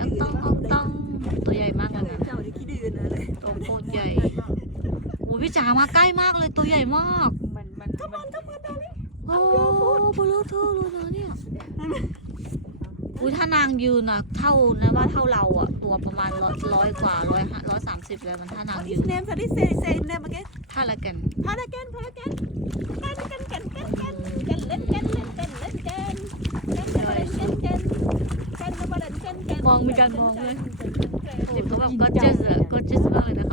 อ่องต้องอ่องต้องตัวใหญ่มากเลยนะ เจ้านี่ขี้ดื้อนะเลย ตัวโคตรใหญ่โอ้พี่จ๋ามาใกล้มากเลยตัวใหญ่มาก มันตอนนี้ โอ้บลูทูธรู้นะเนี่ยอุ้ยถ้านางยืนอะเท่านะว่าเท่าเราอะตัวประมาณร้อยกว่า130เลยมันถ้านางยืน His name so this say name again ถ้าละกัน Palagan Palaganมองมีการมองเลยเด็กก็แบบก็เจสมากเลยนะ